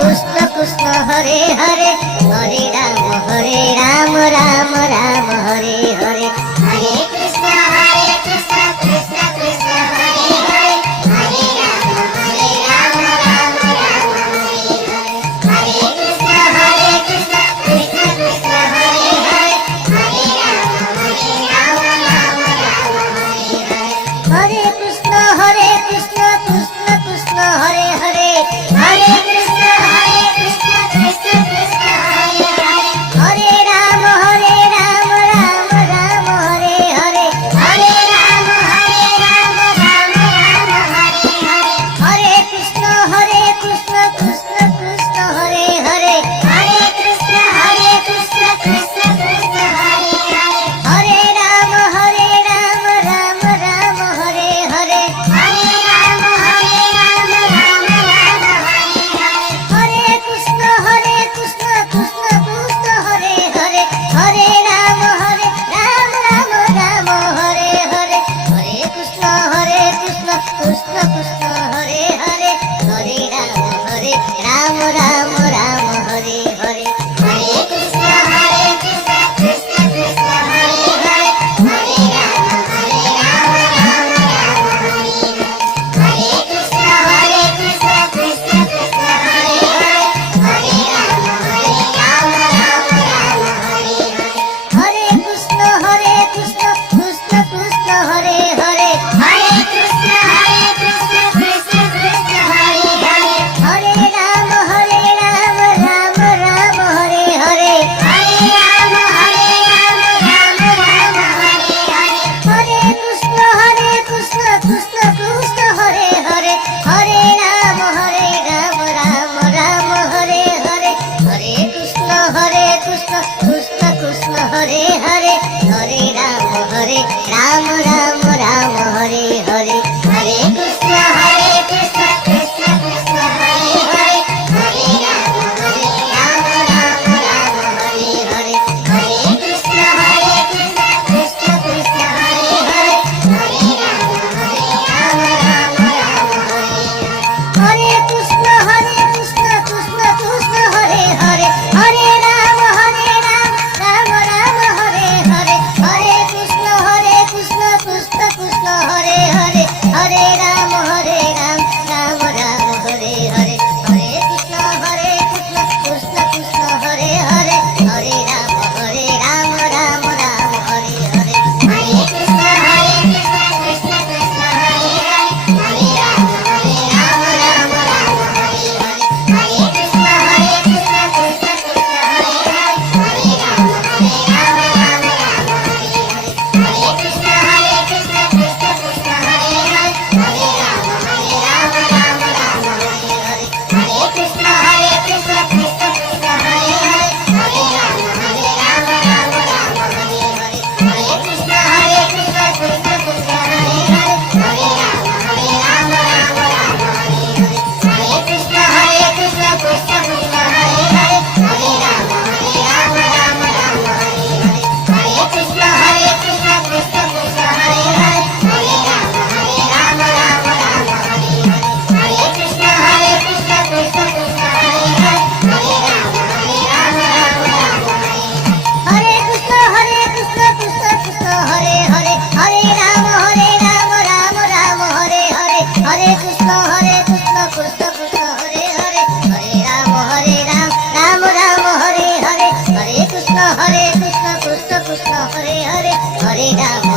Krishna Krishna Hare Hare, Hare Ram Ram Ram Hare Hare. Hare Krishna Krishna Krishna Hare Hare, Hare Ram Ram Ram Hare Hare. Hare Krishna Krishna Krishna Hare Hare, Hare Ram Ram Ram Hare Hare. Hare Krishna Krishna Krishna Hare Hare, Hare Krishna Krishna Krishna Hare Hare. Hare Ram Ram Ram Hare Hare, Hare Ram Ram Ram Hare Hare. Hare Krishna Krishna Krishna Hare Hare, Hare Krishna Krishna Krishna Hare Hare. Hare Ram Ram Ram Hare Hare, Hare Ram Ram Ram Hare Hare. Hare Krishna Krishna Krishna Hare Hare, Hare Ram Ram Ram Hare Hare. Hare Krishna Krishna Krishna Hare Hare, Hare Ram Ram Ram Hare Hare. Hare Krishna Krishna Krishna Hare Hare, Hare Ram Ram Ram Hare Hare. Hare Krishna Krishna Krishna Hare Hare, Hare Ram Ram Hare Hare. Hare Krishna Krishna Krishna Hare Hare, Hare Krishna Krishna Krishna Hare Hare. Hare Ram Ram Ram Hare Hare, Hare Ram Ram Hare Hare. Hare Krishna Krishna Krishna Hare Hare, Hare Ram Ram Hare Hare. Hare Krishna Krishna Krishna Hare Hare, Hare Ram Ram Hare Hare. Hare Krishna Krishna Krishna Hare Hare, Hare Ram Ram Hare Hare. Hare Krishna Krishna Krishna Hare Hare, Hare Ram Ram Hare Hare. Hare Krishna Krishna Krishna Hare Hare, Hare Ram Ram Hare Hare. Hare Krishna Krishna Krishna Hare Hare, Hare Ram Ram Hare Hare. Hare Krishna Krishna Krishna Hare Hare, Hare Ram Ram Hare Hare. Hare Krishna Krishna Krishna Hare Hare, Hare Ram Ram Hare Hare. Hare Krishna Krishna Krishna Hare Hare, Hare Ram Ram Hare Hare. Hare Krishna Krishna Krishna Hare Hare, Hare Ram Ram Hare Hare. Hare Krishna Krishna Krishna Hare Hare, Hare Ram Ram Hare Hare. Hare Krishna Krishna Krishna Hare Hare, Hare Ram Ram Hare Hare. Hare Krishna Krishna Krishna Hare Hare, Hare Ram Ram Hare Hare. Hare Krishna Krishna Krishna Hare Hare, Hare Ram Ram Hare Hare. Hare Krishna Krishna Krishna Hare Hare, Hare Ram Ram Hare Hare. Hare Krishna Krishna Hare Hare, Hare Ram Ram Hare Hare. Hare Krishna Krishna Krishna Hare Hare, Hare Ram Ram Hare Hare. Hare Krishna Krishna Krishna Hare Hare, Hare Ram